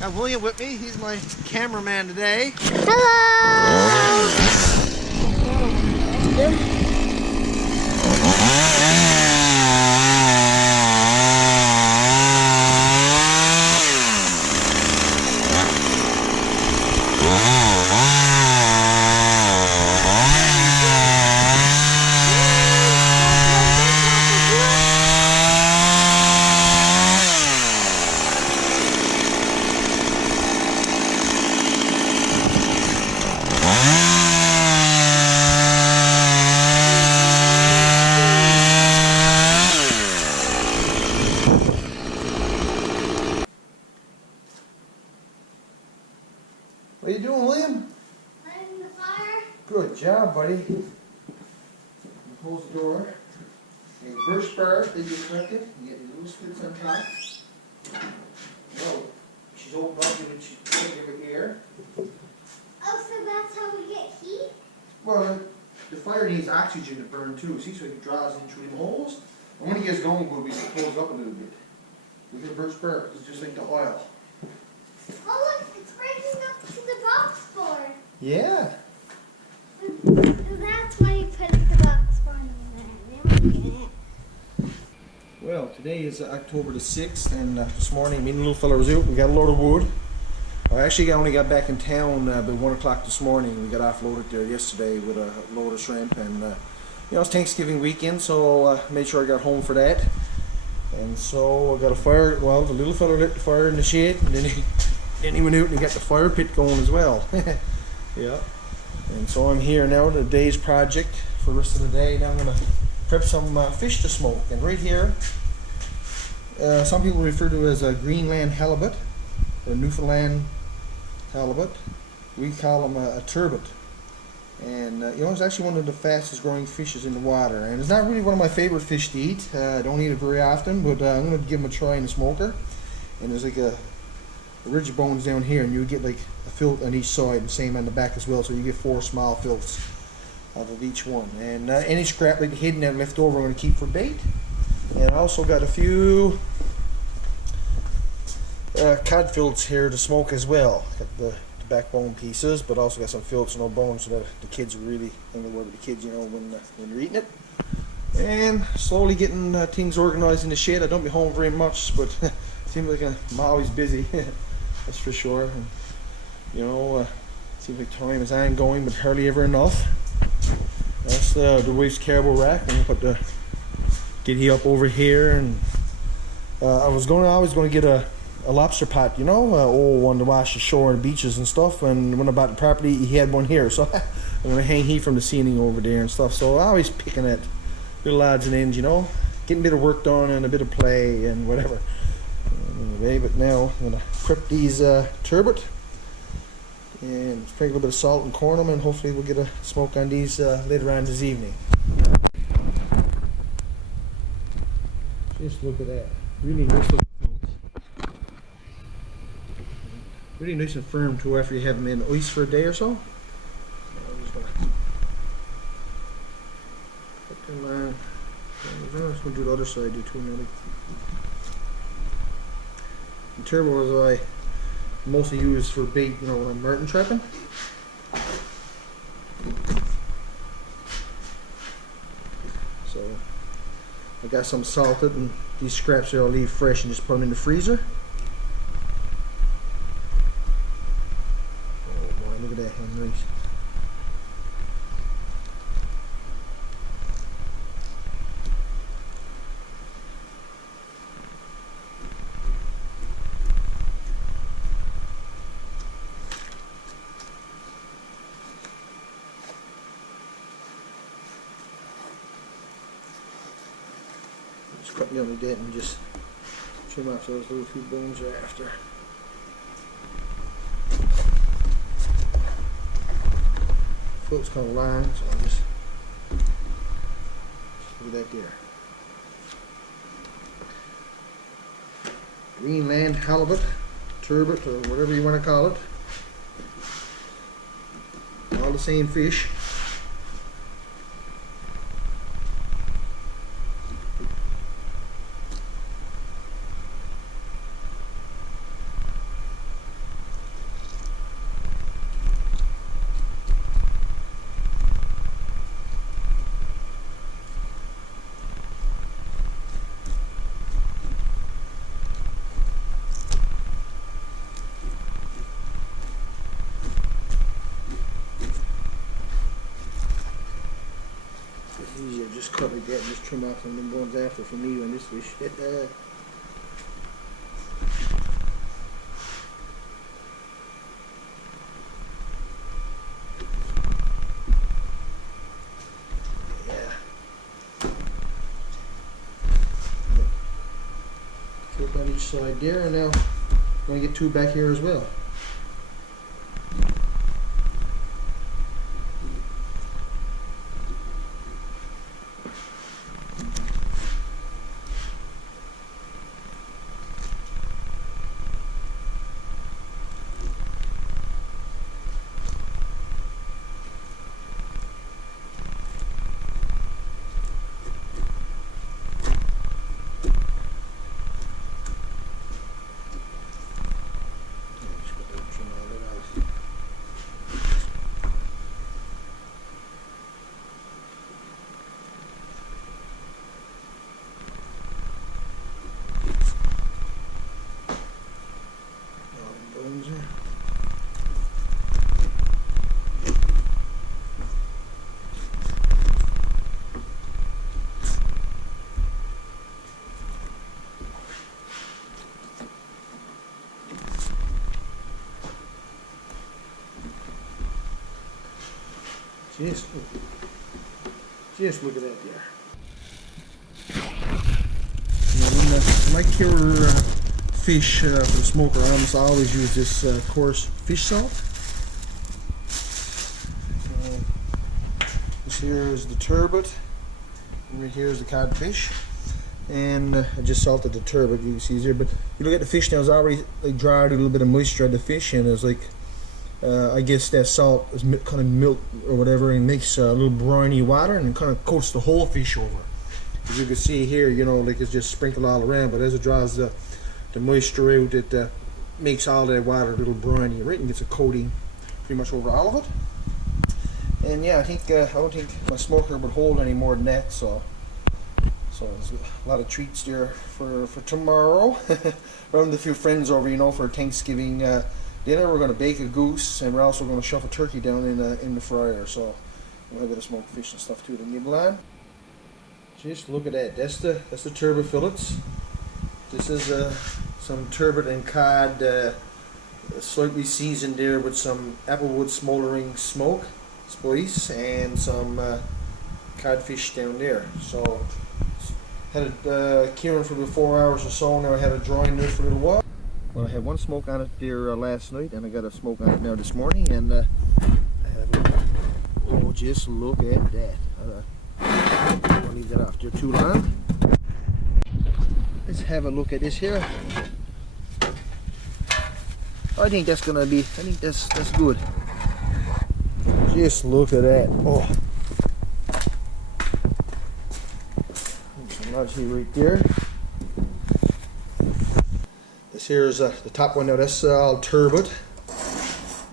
Got William with me. He's my cameraman today. Hello! What are you doing, William? Lighting the fire. Good job, buddy. Close the door. And first bar, they get connected. You get the little slits on top. Well, she's opened up and she's putting over here. Oh, so that's how we get heat? Well, the fire needs oxygen to burn too. See, so it draws in through the holes. And when it gets going, we'll be closed up a little bit. Look at the burst bar. It's just like the oil. Oh, look, it's breaking up to the box board. Yeah. That's why you put the box board in there. Well, today is October the 6th, and this morning me and the little fella was out. We got a load of wood. I actually only got back in town by 1 o'clock this morning. We got offloaded there yesterday with a load of shrimp, and you know, it's Thanksgiving weekend, so made sure I got home for that. And so I got a fire. Well, the little fella lit the fire in the shed, and then he went out and he got the fire pit going as well. Yeah. And so I'm here now, the day's project for the rest of the day. Now I'm going to prep some fish to smoke. And right here, some people refer to it as a Greenland Halibut, or Newfoundland Halibut. We call them a Turbot. And you know, it's actually one of the fastest growing fishes in the water. And it's not really one of my favorite fish to eat. I don't eat it very often, but I'm going to give them a try in the smoker. And there's like a ridge of bones down here, and you get like a fillet on each side, and same on the back as well. So you get 4 small fillets out of each one. And any scrap like hidden and left over, I'm going to keep for bait. And I also got a few cod fillets here to smoke as well. Got the backbone pieces, but also got some fillets, no bones, so that the kids are really in the word of the kids, you know, when you're eating it. And slowly getting things organized in the shed. I don't be home very much, but seems like I'm always busy. That's for sure. And, you know, seems like time is ongoing, but hardly ever enough. That's the wife's caribou rack. I'm gonna put the he up over here, and I was always going to get a lobster pot, you know, old one to wash the shore and beaches and stuff. And when I bought the property, he had one here, so I'm gonna hang he from the ceiling over there and stuff. So I always picking at little odds and ends, you know, getting a bit of work done and a bit of play and whatever. Anyway, but now I'm gonna prep these turbot and sprinkle a bit of salt and corn them, and hopefully we'll get a smoke on these later on this evening. Just look at that, really nice looking. Really nice and firm too after you have them in ice for a day or so. I'm just gonna put them on. I'm just gonna do the other side too now. And turbot I mostly use for bait, you know, when I'm martin trapping. So I got some salted, and these scraps here I'll leave fresh and just put them in the freezer. Look at that, how nice. Just cut me on the dead and just trim off those little few bones there after. It's kind of long, so I'll just look at that there. Greenland Halibut, Turbot, or whatever you want to call it. All the same fish. cut like that and just trim off some of them bones after for me on this fish. Yeah. Flip on each side there, and now I'm going to get two back here as well. Just look at that there. When I cure fish for the smoker, I always use this coarse fish salt. This here is the turbot, and right here is the codfish. And I just salted the turbot, you can see there. But you look at the fish now; it's already like dried, a little bit of moisture at the fish, and it's like I guess that salt is kind of milk or whatever, and makes a little briny water, and it kind of coats the whole fish over. As you can see here, you know, like it's just sprinkled all around, but as it draws the moisture out, it makes all that water a little briny, right, and gets a coating pretty much over all of it. And yeah, I don't think my smoker would hold any more than that, so there's a lot of treats there for tomorrow. We're having a few friends over, you know, for Thanksgiving dinner. We're going to bake a goose, and we're also going to shove a turkey down in the fryer. So we'll have a bit of smoked fish and stuff too to nibble on. Just look at that. That's the turbot fillets. This is some turbot and cod, slightly seasoned there with some applewood smoldering smoke spice and some codfish down there. So had it curing for about 4 hours or so. Now I had it drying there for a little while. Well, I had one smoke on it there last night, and I got a smoke on it now this morning. And oh, just look at that! I won't leave that off there too long. Let's have a look at this here. I think that's gonna be. I think that's good. Just look at that! Oh, some large here right there. This here is the top one now. That's all turbot.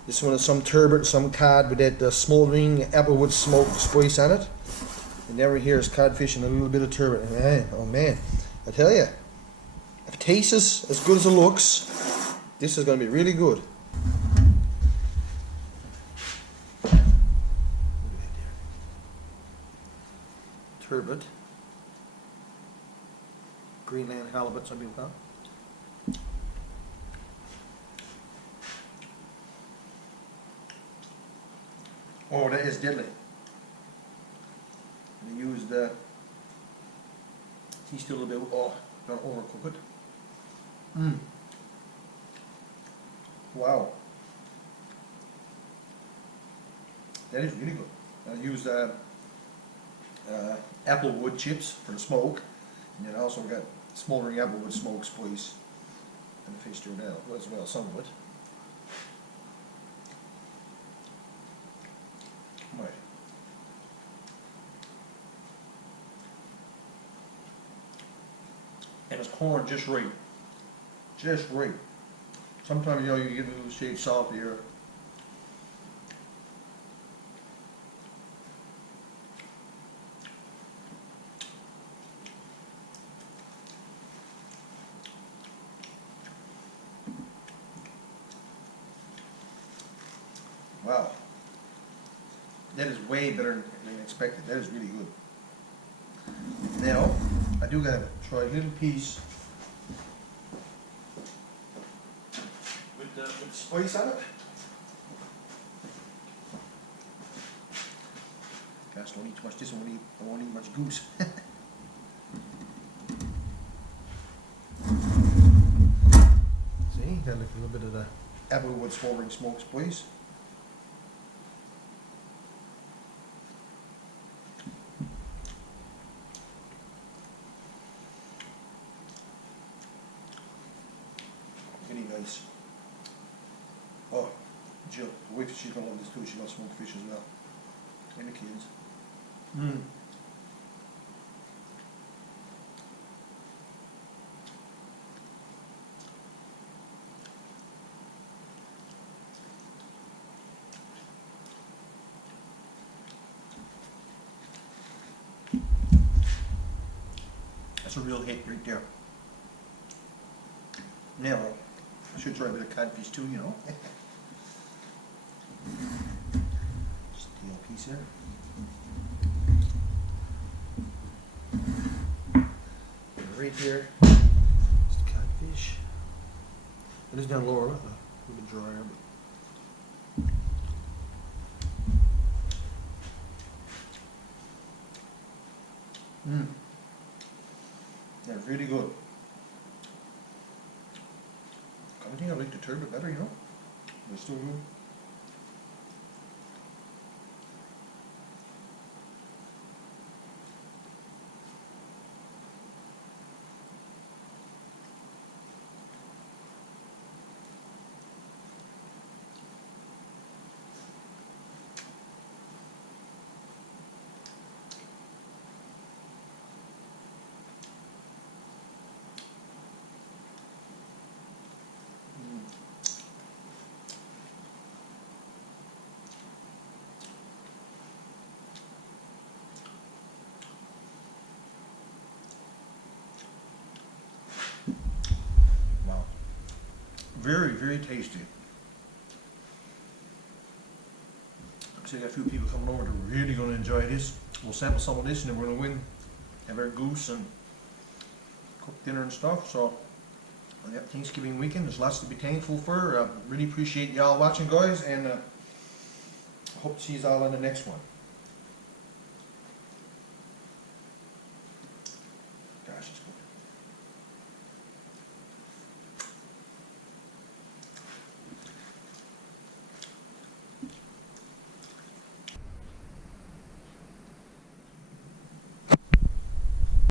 This one is some turbot, some cod with that smoldering applewood smoke spice on it. And then right here is codfish and a little bit of turbot. Man, oh man, I tell you, if it tastes as good as it looks, this is going to be really good. Turbot, Greenland Halibut, some people call it. Oh, that is deadly. I used teaspoon a little bit. Oh, don't overcook it. Wow, that is really good. I used applewood chips for the smoke, and then I also got smoldering applewood smoke spice and the fish turned out as well, some of it. Right. And it's corn just right. Just right. Sometimes, you know, you get a little shade saltier. Wow. That is way better than expected. That is really good. Now, I do gotta try a little piece with the spice on it. Gosh, don't eat too much. This one I won't eat much goose. See, got like a little bit of the applewood smoldering smoke spice. Very nice. Oh, Jill, the wife, she's gonna love this too. She loves smoked fish as well. And the kids. Mmm. That's a real hit right there. Now, I should try a bit of codfish too, you know. Just a little piece here. Right here, just the codfish. It is down lower, a little bit drier, but. Mmm. Yeah, really good. I think I like the turbot better, you know? But it's still good. Wow. Very, very tasty. So I got a few people coming over that are really going to enjoy this. We'll sample some of this and then we're going to win, have our goose and cook dinner and stuff. So, yeah, Thanksgiving weekend, there's lots to be thankful for. Really appreciate y'all watching, guys, and hope to see you all in the next one.